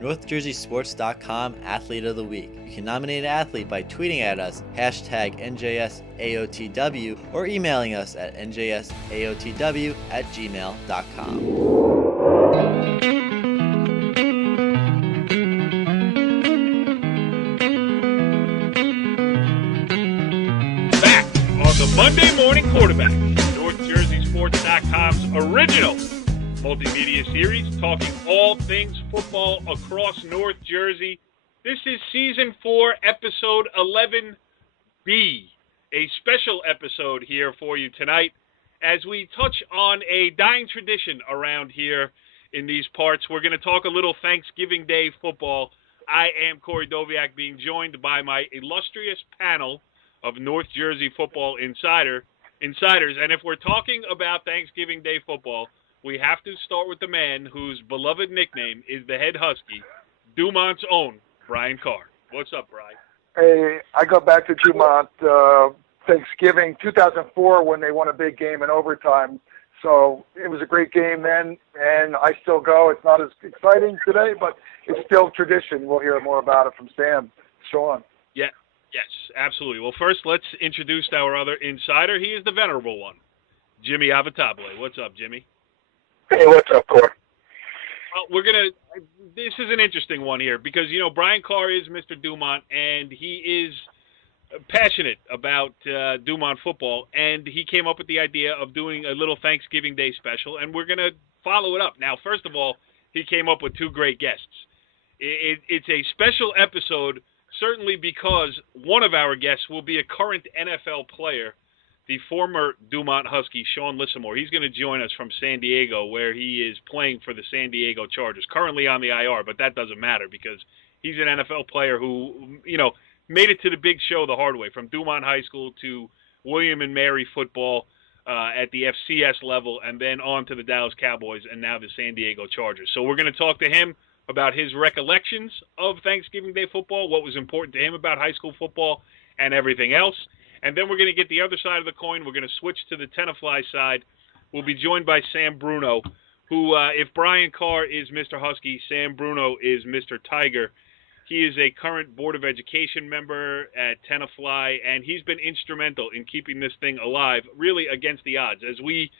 NorthJerseySports.com Athlete of the Week. You can nominate an athlete by tweeting at us, hashtag NJSAOTW, or emailing us at njsaotw@gmail.com. The Monday Morning Quarterback, NorthJerseySports.com's original multimedia series, talking all things football across North Jersey. This is Season 4, Episode 11B, a special episode here for you tonight as we touch on a dying tradition around here in these parts. We're going to talk a little Thanksgiving Day football. I am Corey Doviak, being joined by my illustrious panel of North Jersey football insiders. And if we're talking about Thanksgiving Day football, we have to start with the man whose beloved nickname is the head Husky, Dumont's own Brian Carr. What's up, Brian? Hey, I go back to Dumont Thanksgiving 2004 when they won a big game in overtime. So it was a great game then, and I still go. It's not as exciting today, but it's still tradition. We'll hear more about it from Sam, Sean. Yeah. Yes, absolutely. Well, first, let's introduce our other insider. He is the venerable one, Jimmy Avatable. What's up, Jimmy? Hey, what's up, Corey? Well, this is an interesting one here because, Brian Carr is Mr. Dumont, and he is passionate about Dumont football, and he came up with the idea of doing a little Thanksgiving Day special, and we're going to follow it up. Now, first of all, he came up with two great guests. It's a special episode, certainly because one of our guests will be a current NFL player, the former Dumont Husky, Sean Lissimore. He's going to join us from San Diego, where he is playing for the San Diego Chargers, currently on the IR, but that doesn't matter because he's an NFL player who, made it to the big show the hard way, from Dumont High School to William and Mary football at the FCS level, and then on to the Dallas Cowboys and now the San Diego Chargers. So we're going to talk to him about his recollections of Thanksgiving Day football, what was important to him about high school football, and everything else. And then we're going to get the other side of the coin. We're going to switch to the Tenafly side. We'll be joined by Sam Bruno, who, if Brian Carr is Mr. Husky, Sam Bruno is Mr. Tiger. He is a current Board of Education member at Tenafly, and he's been instrumental in keeping this thing alive, really against the odds. As we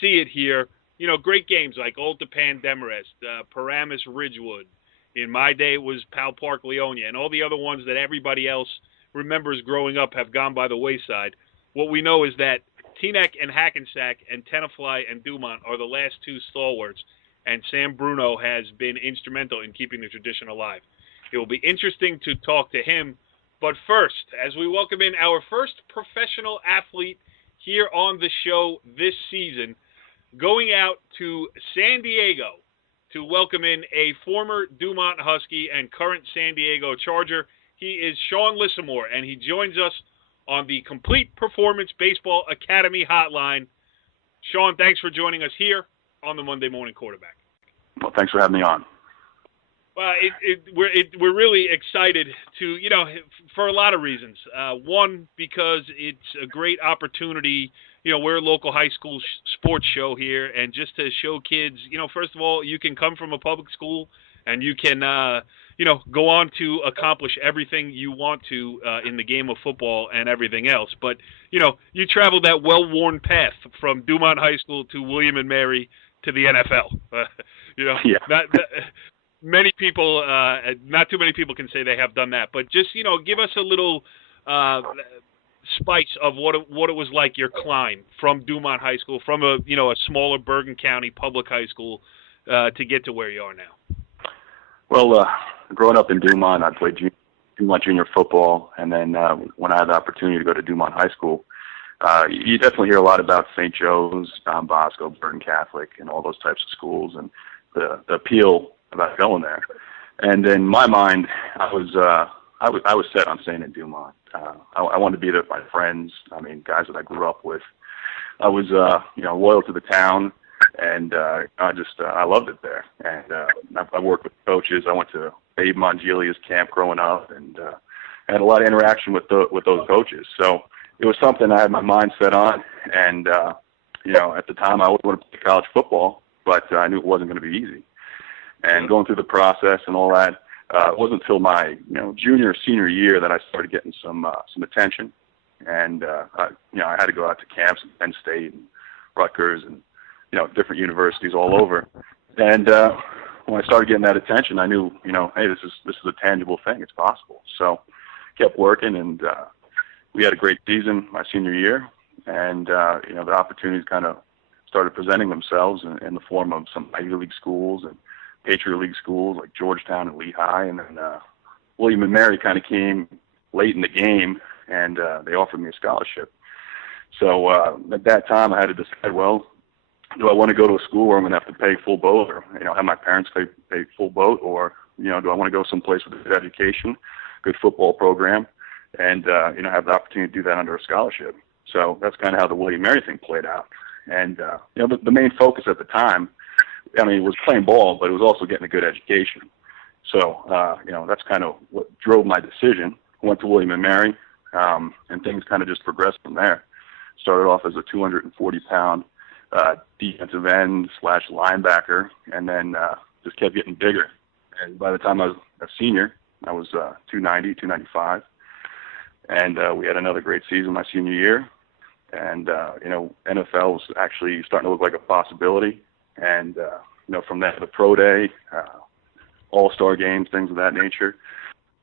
see it here, great games like Old Tapan Demarest, Paramus Ridgewood. In my day, it was Powell Park Leonia, and all the other ones that everybody else remembers growing up have gone by the wayside. What we know is that Teaneck and Hackensack and Tenafly and Dumont are the last two stalwarts, and Sam Bruno has been instrumental in keeping the tradition alive. It will be interesting to talk to him, but first, as we welcome in our first professional athlete here on the show this season, going out to San Diego to welcome in a former Dumont Husky and current San Diego Charger. He is Sean Lissimore, and he joins us on the Complete Performance Baseball Academy hotline. Sean, thanks for joining us here on the Monday Morning Quarterback. Well, thanks for having me on. Well, we're really excited to, for a lot of reasons. One, because it's a great opportunity. We're a local high school sports show here, and just to show kids, first of all, you can come from a public school and you can, go on to accomplish everything you want to in the game of football and everything else. But, you traveled that well-worn path from Dumont High School to William and Mary to the NFL. Yeah. Many people, not too many people can say they have done that. But just, give us a little spice of what it was like, your climb from Dumont High School, from a smaller Bergen County public high school to get to where you are now. Well, growing up in Dumont, I played Dumont junior football, and then when I had the opportunity to go to Dumont High School, you definitely hear a lot about St. Joe's, Don Bosco, Bergen Catholic, and all those types of schools, and the appeal about going there. And in my mind, I was set on staying in Dumont. I wanted to be there with my friends. Guys that I grew up with. I was, loyal to the town, and I loved it there. And I worked with coaches. I went to Abe Mongilia's camp growing up, and had a lot of interaction with those coaches. So it was something I had my mind set on. And at the time, I always wanted to play college football, but I knew it wasn't going to be easy. And going through the process and all that, it wasn't until my junior or senior year that I started getting some attention. And I had to go out to camps in Penn State and Rutgers and different universities all over. And when I started getting that attention, I knew hey, this is a tangible thing. It's possible. So kept working, and we had a great season my senior year. And the opportunities kind of started presenting themselves in the form of some Ivy League schools and Patriot League schools like Georgetown and Lehigh, and then William and Mary kind of came late in the game, and they offered me a scholarship. So at that time, I had to decide, well, do I want to go to a school where I'm going to have to pay full boat, or have my parents pay full boat, or do I want to go someplace with a good education, good football program, and have the opportunity to do that under a scholarship? So that's kind of how the William and Mary thing played out. And the main focus at the time, it was playing ball, but it was also getting a good education. So, that's kind of what drove my decision. I went to William and Mary, and things kind of just progressed from there. Started off as a 240-pound defensive end / linebacker, and then just kept getting bigger. And by the time I was a senior, I was 290, 295. And we had another great season my senior year. And, NFL was actually starting to look like a possibility. And, from that, the pro day, all-star games, things of that nature.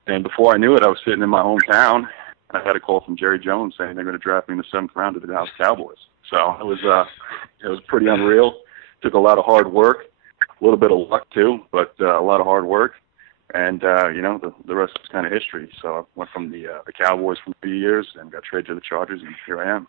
And before I knew it, I was sitting in my hometown. I had a call from Jerry Jones saying they're going to draft me in the 7th round to the Dallas Cowboys. So it was pretty unreal. Took a lot of hard work, a little bit of luck too, but a lot of hard work. And, the rest is kind of history. So I went from the Cowboys for 3 years and got traded to the Chargers, and here I am.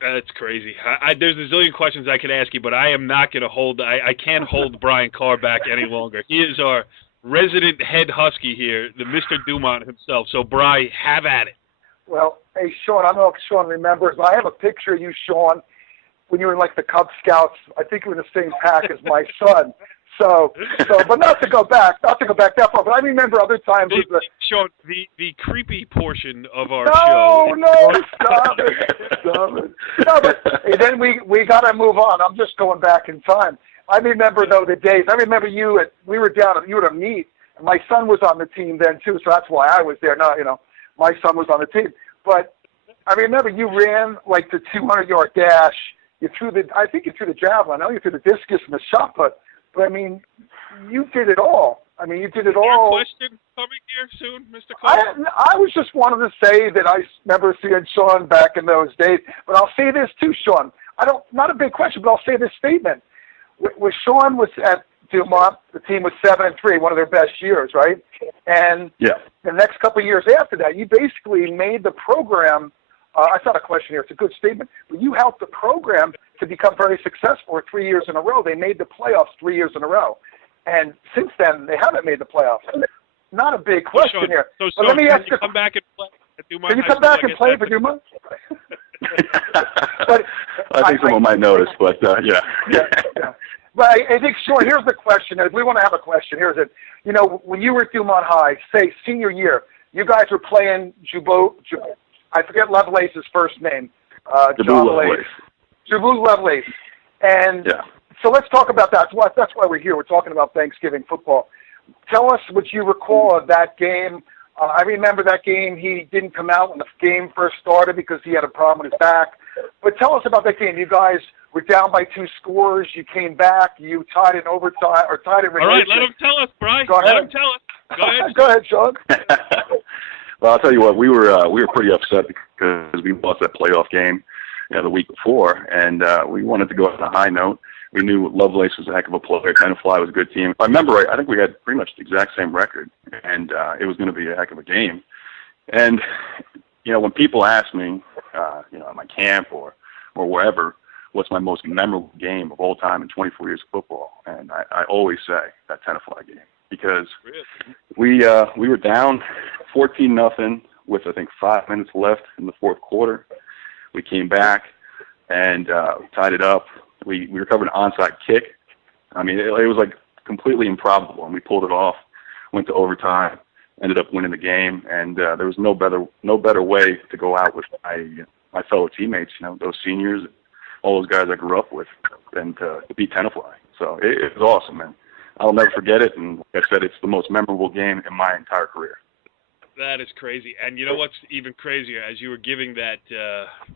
That's crazy. There's a zillion questions I could ask you, but I am not going to hold. I can't hold Brian Carr back any longer. He is our resident head Husky here, the Mr. Dumont himself. So, Brian, have at it. Well, hey, Sean, I don't know if Sean remembers, but I have a picture of you, Sean, when you were in, the Cub Scouts. I think you were in the same pack as my son. So, but not to go back that far, but I remember other times. Sean, the creepy portion of our show. No, stop it. No, but then we got to move on. I'm just going back in time. I remember, though, the days. I remember we were down, you were at a meet, and my son was on the team then, too, so that's why I was there. No, my son was on the team. But I remember you ran, the 200-yard dash. I think you threw the javelin. I know you threw the discus and the shot put. But, you did it all. You did it all. Question coming here soon, Mr. Clark? I was just wanted to say that I remember seeing Sean back in those days. But I'll say this, too, Sean. Not a big question, but I'll say this statement. When Sean was at Dumont, the team was 7-3, one of their best years, right? And the next couple of years after that, you basically made the program it's not a question here, it's a good statement, but you helped the program to become very successful 3 years in a row. They made the playoffs 3 years in a row. And since then, they haven't made the playoffs. Not a big question here. But let me ask you. Come back and play at Dumont? Can you come back and play for Dumont? But I think someone might notice, but yeah. But I think, Sean, here's the question. If we want to have a question, here's it. When you were at Dumont High, say senior year, you guys were playing I forget Lovelace's first name. John Lovelace. Jabu Lovelace. And so let's talk about that. That's why we're here. We're talking about Thanksgiving football. Tell us what you recall of that game. I remember that game. He didn't come out when the game first started because he had a problem with his back. But tell us about that game. You guys were down by 2 scores. You came back. You tied in overtime or tied in regulation. All right, let him tell us, Brian. Go ahead. Let him tell us. Go ahead. Go ahead, Sean. Well, I'll tell you what, we were pretty upset because we lost that playoff game, the week before, and we wanted to go on a high note. We knew Lovelace was a heck of a player. Tenafly was a good team. If I remember right, I think we had pretty much the exact same record, and it was going to be a heck of a game. And when people ask me, at my camp or wherever, what's my most memorable game of all time in 24 years of football, and I always say that Tenafly game. Because we were down 14-0 with, I think, 5 minutes left in the fourth quarter. We came back and tied it up. We recovered an onside kick. It was completely improbable, and we pulled it off. Went to overtime, ended up winning the game, and there was no better way to go out with my fellow teammates, those seniors, all those guys I grew up with, than to beat Tenafly. So it was awesome, man. I'll never forget it. And like I said, it's the most memorable game in my entire career. That is crazy. And you know what's even crazier? As you were giving that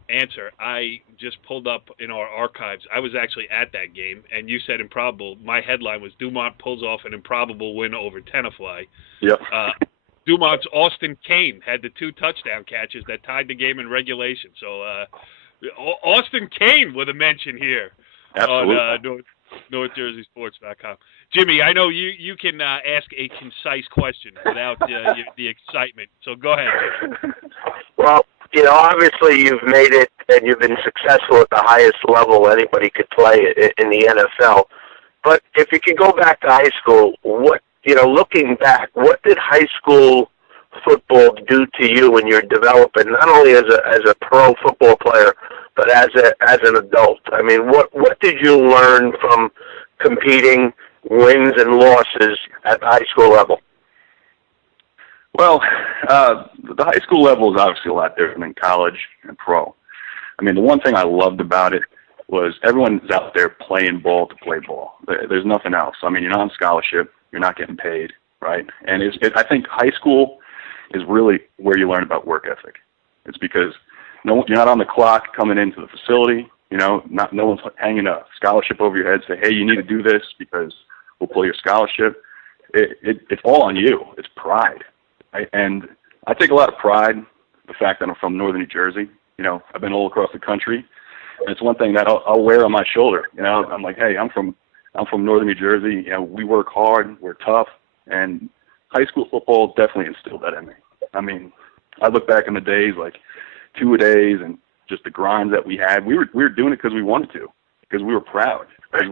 answer, I just pulled up in our archives. I was actually at that game, and you said improbable. My headline was Dumont pulls off an improbable win over Tenafly. Yep. Dumont's Austin Kane had the 2 touchdown catches that tied the game in regulation. So Austin Kane with a mention here. Absolutely. On NorthJerseySports.com. Jimmy, I know you can ask a concise question without the excitement. So go ahead. Well, obviously you've made it and you've been successful at the highest level anybody could play in the NFL. But if you can go back to high school, looking back, what did high school football do to you when you're developing, not only as a pro football player, but as an adult? I mean, what did you learn from competing, wins and losses at the high school level? Well, the high school level is obviously a lot different than college and pro. I mean, the one thing I loved about it was everyone's out there playing ball to play ball. There's nothing else. I mean, you're not on scholarship. You're not getting paid, right? And I think high school is really where you learn about work ethic. It's because you're not on the clock coming into the facility. No one's hanging a scholarship over your head, say, hey, you need to do this because we'll pull your scholarship. It's all on you. It's pride. Right? And I take a lot of pride in the fact that I'm from northern New Jersey. I've been all across the country. And it's one thing that I'll wear on my shoulder. I'm like, hey, I'm from northern New Jersey. We work hard. We're tough. And high school football definitely instilled that in me. I mean, I look back in the days like 2-a-days and just the grinds that we had. We were doing it because we wanted to, because we were proud, because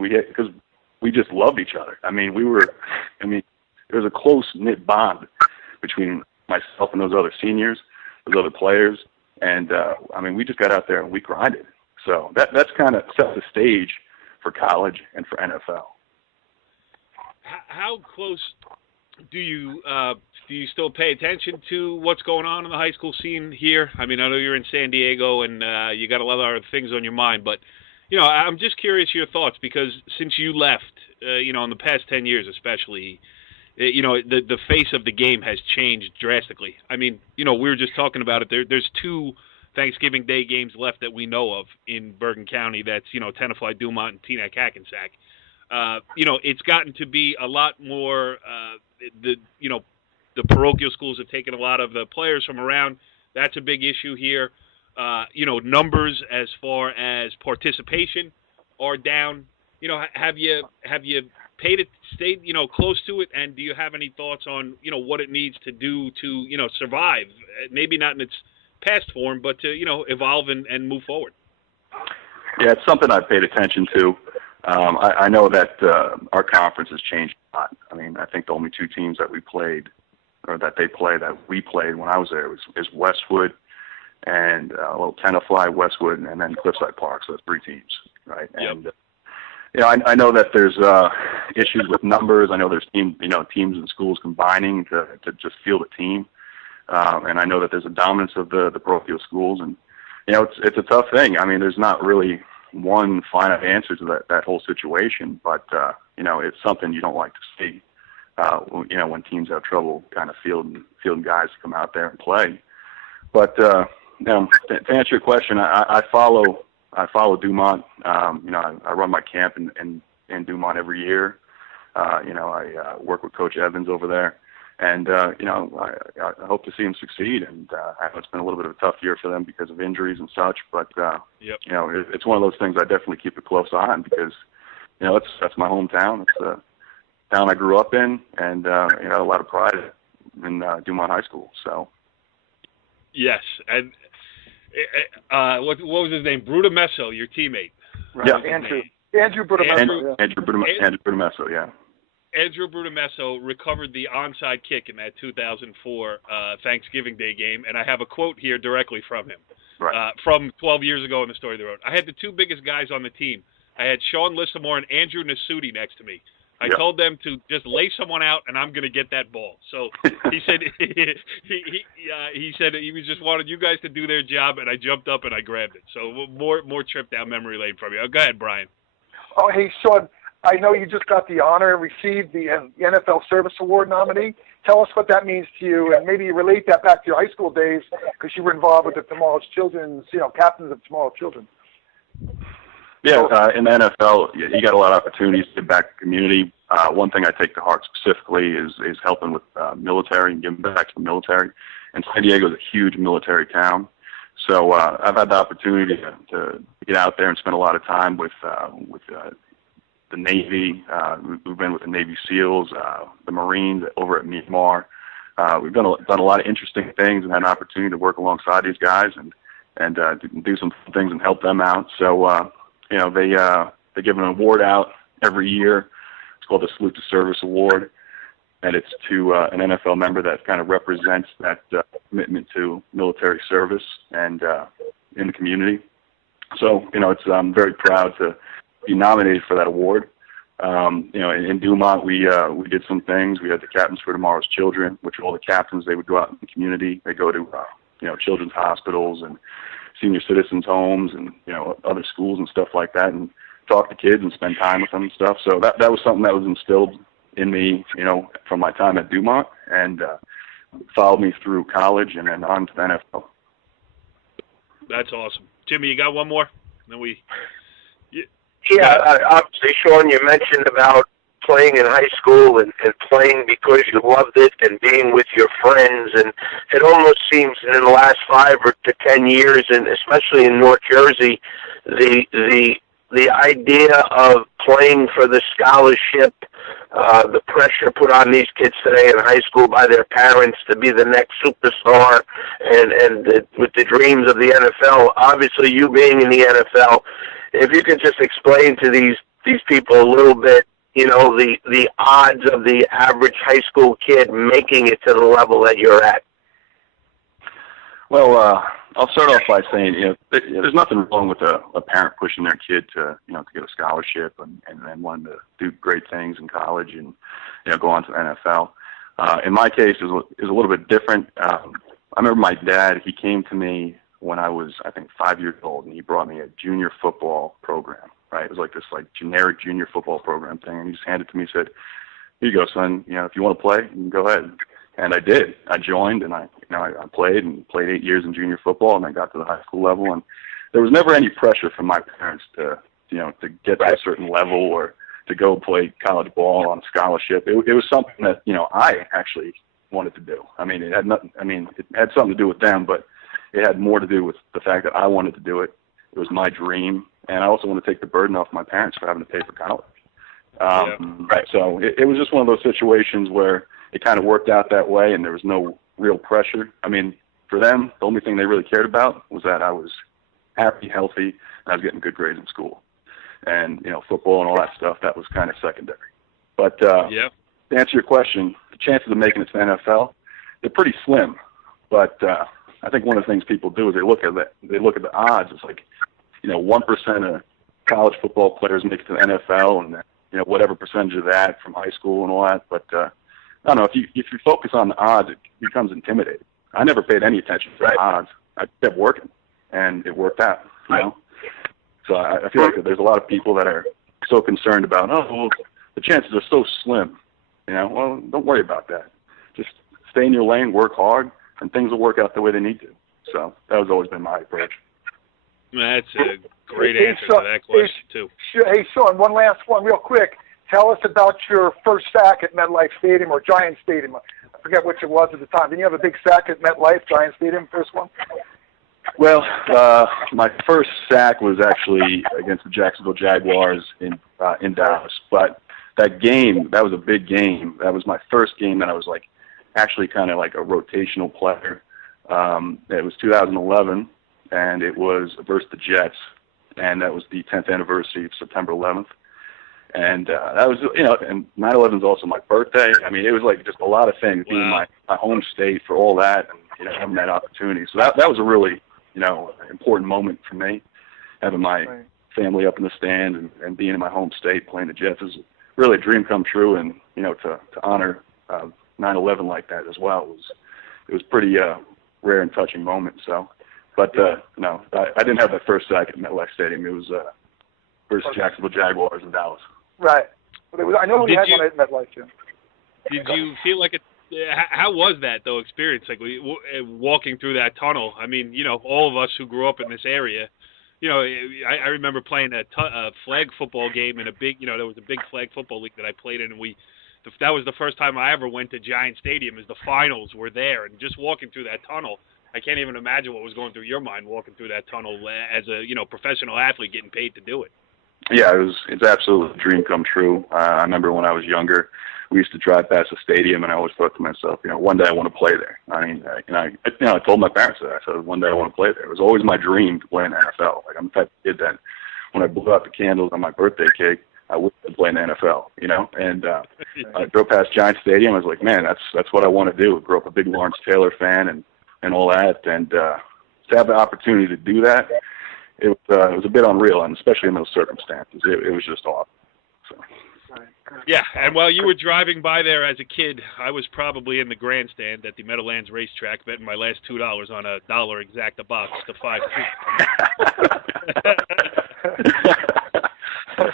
we just loved each other. There was a close-knit bond between myself and those other seniors, those other players. And, we just got out there and we grinded. So that's kind of set the stage for college and for NFL. How close do you still pay attention to what's going on in the high school scene here? I mean, I know you're in San Diego and you got a lot of other things on your mind, but I'm just curious your thoughts, because since you left, in the past 10 years especially, the face of the game has changed drastically. I mean, we were just talking about it. There's 2 Thanksgiving Day games left that we know of in Bergen County. That's, Tenafly Dumont and Teaneck Hackensack. It's gotten to be a lot more, the parochial schools have taken a lot of the players from around. That's a big issue here. Numbers as far as participation are down. Have you stayed, close to it? And do you have any thoughts on, what it needs to do to, survive? Maybe not in its past form, but to, evolve and move forward. Yeah, it's something I've paid attention to. I know that our conference has changed a lot. I mean, I think the only 2 teams that we played, or that we played when I was there, is Westwood and Tenafly, Westwood, and then Cliffside Park. So that's 3 teams, right? Yep. And I know that there's issues with numbers. I know there's teams and schools combining to just field a team. And I know that there's a dominance of the parochial schools, and it's a tough thing. I mean, there's not really one finite answer to that whole situation, but it's something you don't like to see. When teams have trouble kind of fielding guys to come out there and play. But to answer your question, I follow Dumont. I run my camp in Dumont every year. I work with Coach Evans over there. And, I hope to see them succeed. And I know it's been a little bit of a tough year for them because of injuries and such. But, it's one of those things I definitely keep a close eye on because, that's my hometown. It's the town I grew up in. And, I had a lot of pride in Dumont High School. So. Yes. And what was his name? Brudamesso, your teammate. Right. Yeah, Andrew Brudamesso. Andrew Brudamesso, yeah. Andrew Brudamesso recovered the onside kick in that 2004 Thanksgiving Day game, and I have a quote here directly from him, from 12 years ago in the story they wrote. I had the 2 biggest guys on the team. I had Sean Lissimore and Andrew Nasuti next to me. I told them to just lay someone out, and I'm going to get that ball. So he said he said he just wanted you guys to do their job, and I jumped up and I grabbed it. So more trip down memory lane from you. Go ahead, Brian. Oh, hey, Sean. I know you just got the honor, received the NFL Service Award nominee. Tell us what that means to you, and maybe relate that back to your high school days, because you were involved with the Tomorrow's Children's, captains of Tomorrow's Children. Yeah, in the NFL, you got a lot of opportunities to give back to the community. One thing I take to heart specifically is helping with military and giving back to the military. And San Diego is a huge military town. So I've had the opportunity to get out there and spend a lot of time with the Navy. We've been with the Navy SEALs, the Marines over at Myanmar. We've done a lot of interesting things and had an opportunity to work alongside these guys and do some things and help them out. So they give an award out every year. It's called the Salute to Service Award, and it's to an NFL member that kind of represents that commitment to military service and in the community. So I'm very proud to be nominated for that award. In Dumont, we did some things. We had the Captains for Tomorrow's Children, which all the captains, they would go out in the community. They go to children's hospitals and senior citizens' homes and other schools and stuff like that, and talk to kids and spend time with them and stuff. So that was something that was instilled in me, from my time at Dumont, and followed me through college and then on to the NFL. That's awesome, Jimmy. You got one more? Then obviously, Sean, you mentioned about playing in high school and playing because you loved it and being with your friends, and it almost seems in the last 5 to 10 years, and especially in North Jersey, the idea of playing for the scholarship, the pressure put on these kids today in high school by their parents to be the next superstar, and with the dreams of the NFL. Obviously, you being in the NFL, if you could just explain to these people a little bit, the odds of the average high school kid making it to the level that you're at. Well, I'll start off by saying, there's nothing wrong with a parent pushing their kid to get a scholarship and then wanting to do great things in college and, go on to the NFL. In my case, it was a little bit different. I remember my dad, he came to me when I was, I think, 5 years old, and he brought me a junior football program, right? It was like this generic junior football program thing, and he just handed it to me and said, "Here you go, son. If you want to play, you can go ahead." And I did. I joined, and I played 8 years in junior football, and I got to the high school level. And there was never any pressure from my parents to get to a certain level or to go play college ball on a scholarship. It was something that I actually wanted to do. It had nothing. It had something to do with them, but it had more to do with the fact that I wanted to do it. It was my dream, and I also want to take the burden off my parents for having to pay for college. Right. So it was just one of those situations where it kind of worked out that way, and there was no real pressure. For them, the only thing they really cared about was that I was happy, healthy, and I was getting good grades in school. And, football and all that stuff, that was kind of secondary. But to answer your question, the chances of making it to the NFL, they're pretty slim. But I think one of the things people do is they look at the odds. It's like, 1% of college football players make it to the NFL, and whatever percentage of that from high school and all that. But I don't know, if you focus on the odds, it becomes intimidating. I never paid any attention to the odds. I kept working, and it worked out. So I feel like there's a lot of people that are so concerned about, the chances are so slim. Well, don't worry about that. Just stay in your lane, work hard, and things will work out the way they need to. So that has always been my approach. That's a great answer to that question, too. Hey, Sean, one last one real quick. Tell us about your first sack at MetLife Stadium or Giant Stadium. I forget which it was at the time. Didn't you have a big sack at MetLife, Giant Stadium, first one? Well, my first sack was actually against the Jacksonville Jaguars in Dallas. But that game, that was a big game. That was my first game that I was actually kind of like a rotational player. It was 2011, and it was versus the Jets, and that was the 10th anniversary of September 11th. And that was, and 9/11 is also my birthday. It was just a lot of things, being my home state for all that, and having that opportunity. So that was a really, important moment for me, having my family up in the stand and being in my home state playing the Jets is really a dream come true. And to honor 9/11 like that as well it was pretty rare and touching moment. So, but no, I didn't have that first sack at MetLife Stadium. It was versus Jacksonville Jaguars in Dallas. Right. But I know we Did had you- one at MetLife, too. Did you feel like it? How was that though experience? Like walking through that tunnel. I mean, all of us who grew up in this area, I remember playing a flag football game in a big, there was a big flag football league that I played in, and that was the first time I ever went to Giant Stadium. As the finals were there, and just walking through that tunnel, I can't even imagine what was going through your mind walking through that tunnel as a professional athlete getting paid to do it. Yeah, it's absolutely a dream come true. I remember when I was younger, we used to drive past the stadium, and I always thought to myself, one day I want to play there. I mean, I told my parents that. I said, one day I want to play there. It was always my dream to play in the NFL. Like, I'm the type of kid that when I blew out the candles on my birthday cake, I would play in the NFL, And I drove past Giant Stadium. I was like, man, that's what I want to do. I grew up a big Lawrence Taylor fan and all that. And to have the opportunity to do that, it was a bit unreal, and especially in those circumstances, it was just awesome. So. Yeah, and while you were driving by there as a kid, I was probably in the grandstand at the Meadowlands Racetrack betting my last $2 on $1 exacta box to 5-2.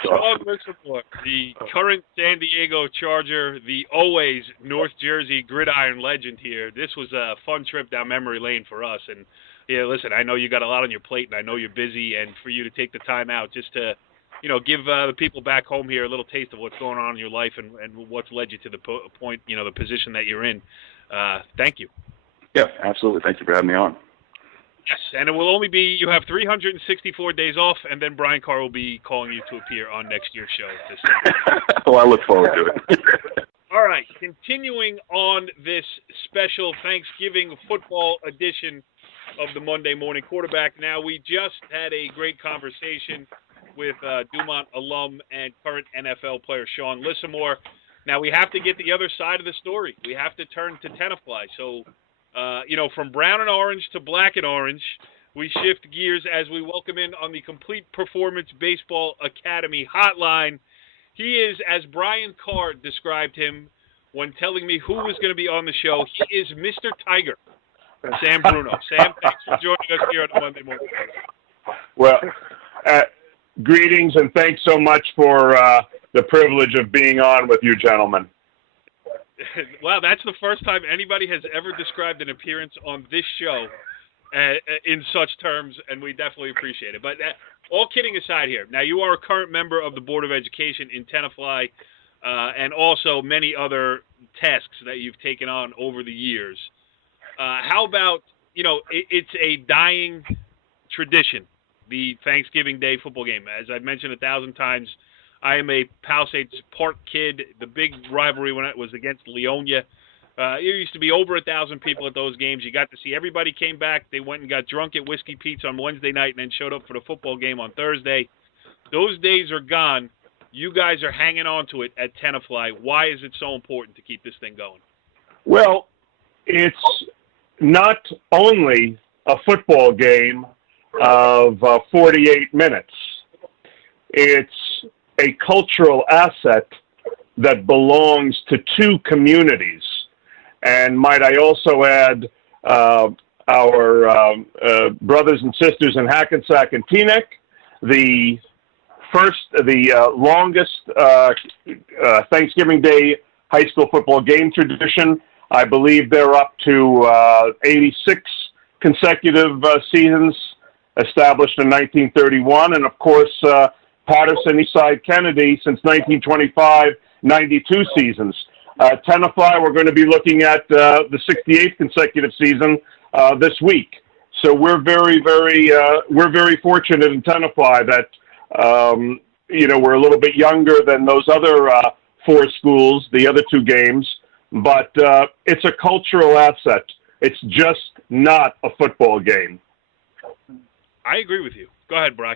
Sean Lissimore, the current San Diego Charger, the always North Jersey gridiron legend here. This was a fun trip down memory lane for us. And, yeah, listen, I know you got a lot on your plate, and I know you're busy, and for you to take the time out just to give the people back home here a little taste of what's going on in your life and what's led you to the point, the position that you're in. Thank you. Yeah, absolutely. Thank you for having me on. Yes, and it will only be, you have 364 days off, and then Brian Carr will be calling you to appear on next year's show. Well, I look forward to it. All right, continuing on this special Thanksgiving football edition of the Monday Morning Quarterback. Now, we just had a great conversation with Dumont alum and current NFL player Sean Lissimore. Now, we have to get the other side of the story. We have to turn to Tenafly. So, from brown and orange to black and orange, we shift gears as we welcome in on the Complete Performance Baseball Academy hotline. He is, as Brian Carr described him when telling me who was going to be on the show, he is Mr. Tiger, Sam Bruno. Sam, thanks for joining us here on the Monday Morning. Well, greetings and thanks so much for the privilege of being on with you gentlemen. Wow, that's the first time anybody has ever described an appearance on this show in such terms, and we definitely appreciate it. But all kidding aside here, now you are a current member of the Board of Education in Tenafly and also many other tasks that you've taken on over the years. How about, it's a dying tradition, the Thanksgiving Day football game. As I've mentioned 1,000 times, I am a Palisades Park kid. The big rivalry when it was against Leonia. There used to be over 1,000 people at those games. You got to see everybody came back. They went and got drunk at Whiskey Pete's on Wednesday night and then showed up for the football game on Thursday. Those days are gone. You guys are hanging on to it at Tenafly. Why is it so important to keep this thing going? Well, it's not only a football game of 48 minutes. It's a cultural asset that belongs to two communities. And might I also add our brothers and sisters in Hackensack and Teaneck, the longest Thanksgiving Day high school football game tradition. I believe they're up to 86 consecutive seasons, established in 1931. And of course, Patterson, Eastside, Kennedy, since 1925, 92 seasons. Tenafly, we're going to be looking at the 68th consecutive season this week. So we're very fortunate in Tenafly that, we're a little bit younger than those other four schools, the other two games, but it's a cultural asset. It's just not a football game. I agree with you. Go ahead, Bri.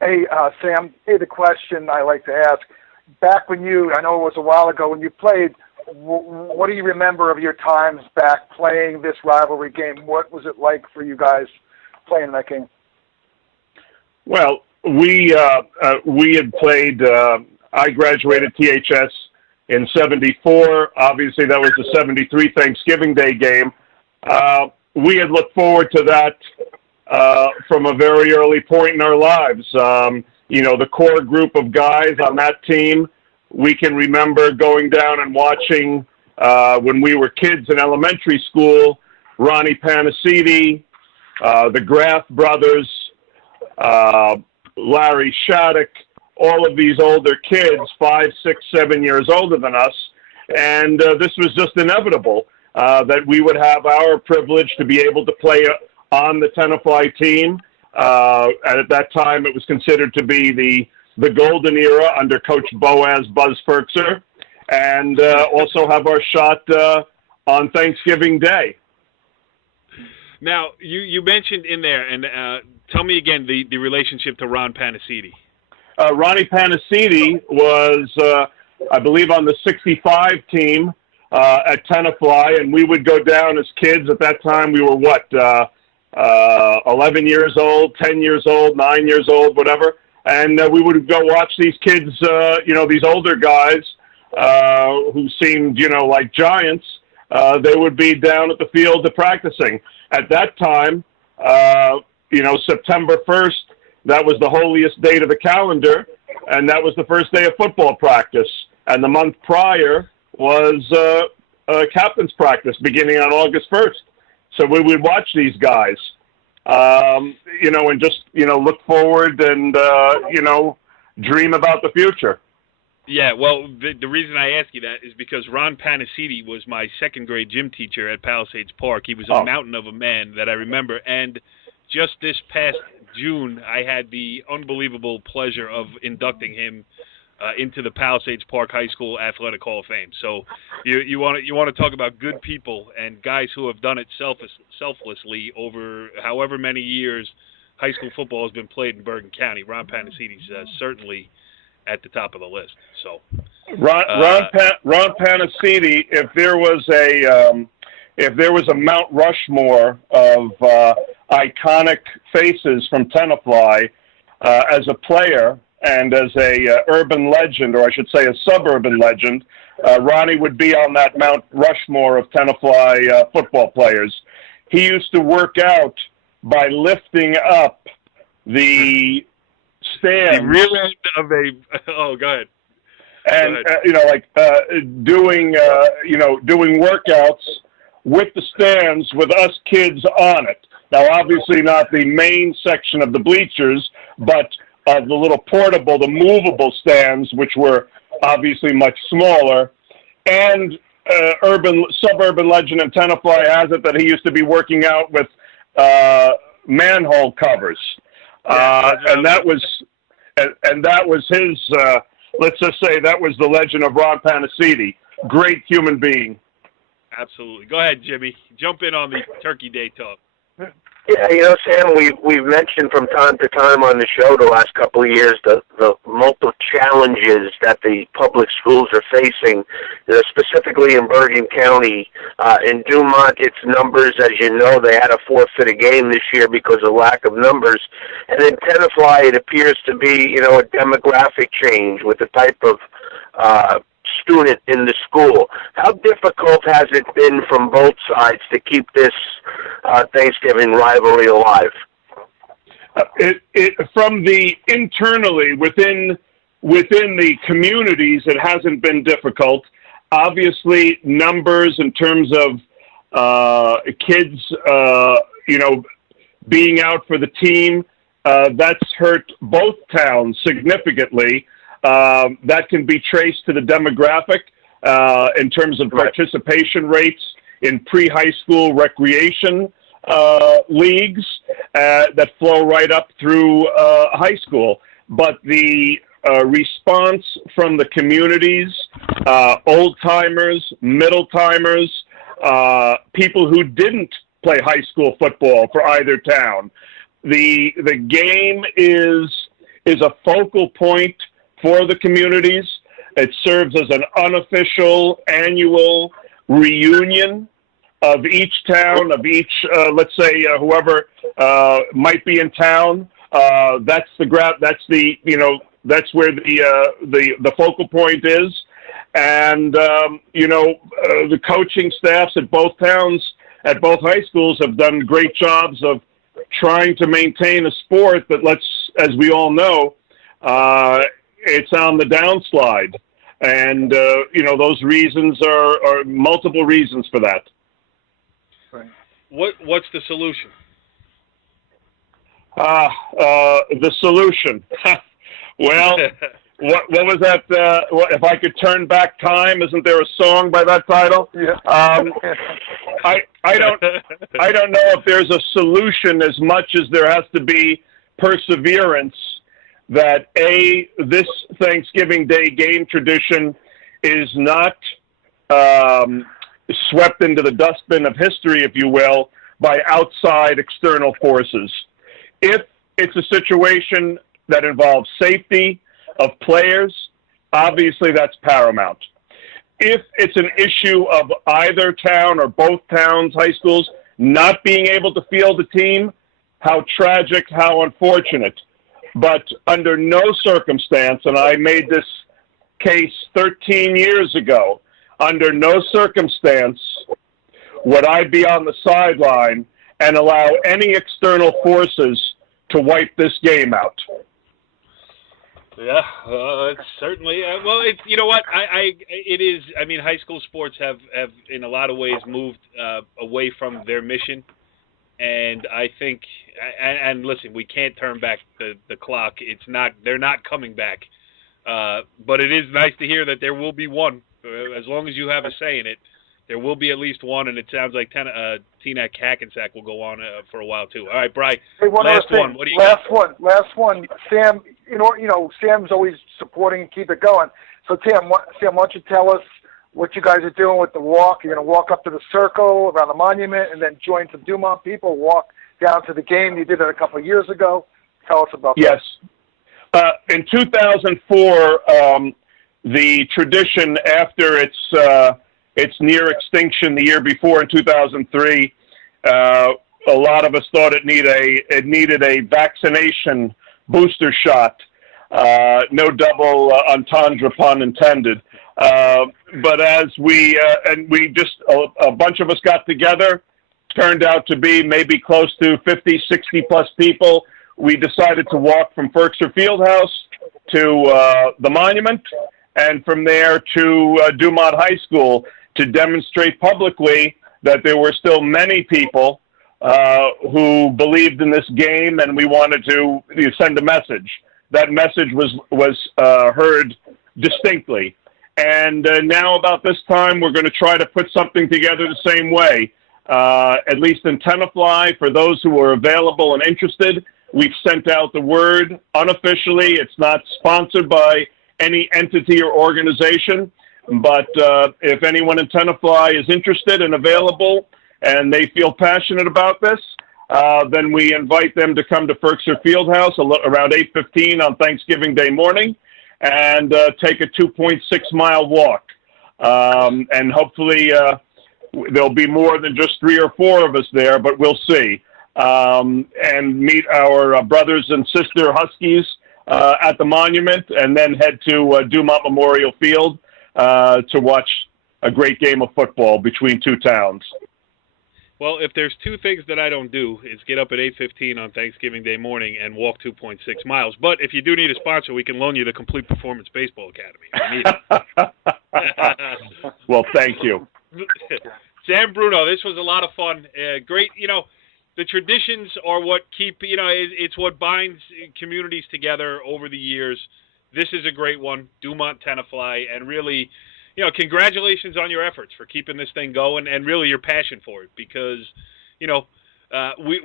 Hey, Sam, the question I like to ask, back when I know it was a while ago, when you played, what do you remember of your times back playing this rivalry game? What was it like for you guys playing that game? Well, we had played, I graduated THS in 74. Obviously, that was the 73 Thanksgiving Day game. We had looked forward to that from a very early point in our lives. The core group of guys on that team we can remember going down and watching, when we were kids in elementary school, Ronnie Panacidi, the Graff brothers, Larry Shattuck, all of these older kids, 5, 6, 7 years older than us. And this was just inevitable, that we would have our privilege to be able to play on the Tenafly team. And at that time, it was considered to be the golden era under Coach Boaz Buzz Ferkser, and also have our shot on Thanksgiving Day. Now, you mentioned in there, and tell me again the relationship to Ron Panacidi. Ronnie Panacidi was, I believe, on the 65 team at Tenafly, and we would go down as kids. At that time, we were, 11 years old, 10 years old, 9 years old, whatever. And we would go watch these kids, these older guys who seemed, like giants. They would be down at the field practicing. At that time, September 1st, that was the holiest date of the calendar, and that was the first day of football practice. And the month prior was captain's practice beginning on August 1st. So we would watch these guys, and just, look forward and, dream about the future. Yeah, well, the reason I ask you that is because Ron Panacidi was my second grade gym teacher at Palisades Park. He was a mountain of a man that I remember. And just this past June, I had the unbelievable pleasure of inducting him into the Palisades Park High School Athletic Hall of Fame. So you want to talk about good people and guys who have done it selflessly over however many years high school football has been played in Bergen County. Ron Panacidi's certainly at the top of the list. So Ron Panacidi, if there was a Mount Rushmore of iconic faces from Tenafly as a player and as a urban legend, or I should say a suburban legend, Ronnie would be on that Mount Rushmore of Tenafly football players. He used to work out by lifting up the stands. The real end of go ahead. And, doing workouts with the stands with us kids on it. Now, obviously not the main section of the bleachers, but the little portable, the movable stands, which were obviously much smaller. And suburban legend in Tenafly has it that he used to be working out with manhole covers. And that was his, let's just say that was the legend of Ron Panacidi. Great human being. Absolutely. Go ahead, Jimmy. Jump in on the Turkey Day talk. Yeah, Sam, we've mentioned from time to time on the show the last couple of years the multiple challenges that the public schools are facing, specifically in Bergen County. In Dumont, its numbers, as you know, they had to forfeit a game this year because of lack of numbers. And in Tenafly, it appears to be, a demographic change with the type of student in the school. How difficult has it been from both sides to keep this Thanksgiving rivalry alive? From the internally within the communities, it hasn't been difficult. Obviously, numbers in terms of kids, being out for the team, that's hurt both towns significantly. That can be traced to the demographic in terms of participation rates in pre-high school recreation leagues that flow right up through high school. But the response from the communities, old-timers, middle-timers, people who didn't play high school football for either town, the game is a focal point for the communities. It serves as an unofficial annual reunion of each town, of each, let's say, whoever might be in town. That's where the focal point is. And, the coaching staffs at both towns, at both high schools, have done great jobs of trying to maintain a sport that, as we all know, it's on the downslide. And, those reasons are multiple reasons for that. Right. What's the solution? The solution. Well, what was that? If I could turn back time, isn't there a song by that title? Yeah. I don't know if there's a solution as much as there has to be perseverance. That this Thanksgiving Day game tradition is not swept into the dustbin of history, if you will, by outside external forces. If it's a situation that involves safety of players, obviously that's paramount. If it's an issue of either town or both towns, high schools, not being able to field a team, how tragic, how unfortunate. But under no circumstance, and I made this case 13 years ago, under no circumstance would I be on the sideline and allow any external forces to wipe this game out. Yeah, it's certainly. You know what? It is. I mean, high school sports have in a lot of ways moved away from their mission. And I think, and listen, we can't turn back the clock. They're not coming back. But it is nice to hear that there will be one. As long as you have a say in it, there will be at least one. And it sounds like Tina Hackensack will go on for a while too. All right, Bri, hey, last one. What do you last got? Last one. Sam, Sam's always supporting and keep it going. So Sam, why don't you tell us what you guys are doing with the walk? You're going to walk up to the circle around the monument and then join some Dumont people, walk down to the game. You did it a couple of years ago. Tell us about that. Yes. In 2004, the tradition, after its near extinction the year before in 2003, a lot of us thought it needed a vaccination booster shot. No double entendre, pun intended. But as a bunch of us got together, turned out to be maybe close to 50, 60 plus people. We decided to walk from Ferkser Fieldhouse to the monument, and from there to Dumont High School to demonstrate publicly that there were still many people who believed in this game, and we wanted to send a message. That message was heard distinctly. And now about this time, we're going to try to put something together the same way. At least in Tenafly, for those who are available and interested, we've sent out the word unofficially. It's not sponsored by any entity or organization. But if anyone in Tenafly is interested and available and they feel passionate about this, then we invite them to come to Ferkser Fieldhouse around 8:15 on Thanksgiving Day morning and take a 2.6-mile walk. And hopefully there'll be more than just 3 or 4 of us there, but we'll see. And meet our brothers and sister Huskies at the monument, and then head to Dumont Memorial Field to watch a great game of football between two towns. Well, if there's 2 things that I don't do, it's get up at 8:15 on Thanksgiving Day morning and walk 2.6 miles. But if you do need a sponsor, we can loan you the Complete Performance Baseball Academy. I need it. Well, thank you. Sam Bruno, this was a lot of fun. Great, the traditions are what keep, it's what binds communities together over the years. This is a great one, Dumont Tenafly, and really, congratulations on your efforts for keeping this thing going and really your passion for it because,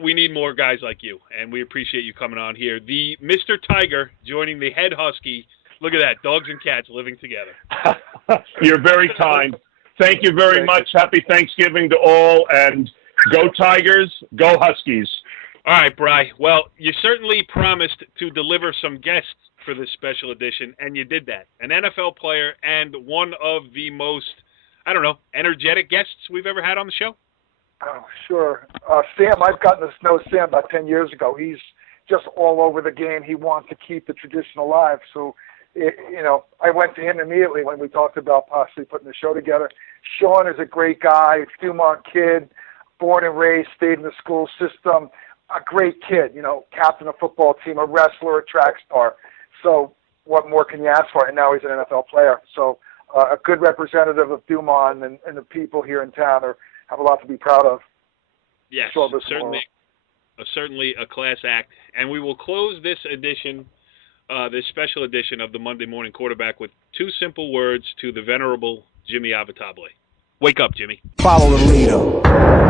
we need more guys like you, and we appreciate you coming on here. The Mr. Tiger joining the head Husky. Look at that, dogs and cats living together. You're very kind. Thank you very much. Happy Thanksgiving to all, and go Tigers, go Huskies. All right, Bri. Well, you certainly promised to deliver some guests for this special edition, and you did that. An NFL player and one of the most, energetic guests we've ever had on the show. Oh, sure. Sam, I've gotten to know Sam about 10 years ago. He's just all over the game. He wants to keep the tradition alive. So, I went to him immediately when we talked about possibly putting the show together. Sean is a great guy, Dumont kid, born and raised, stayed in the school system, a great kid, captain of a football team, a wrestler, a track star. So what more can you ask for? And now he's an NFL player. So a good representative of Dumont and the people here in town have a lot to be proud of. Yes, Sean certainly a class act. And we will close this edition, this special edition of the Monday Morning Quarterback with 2 simple words to the venerable Jimmy Avatable. Wake up, Jimmy. Follow the leader.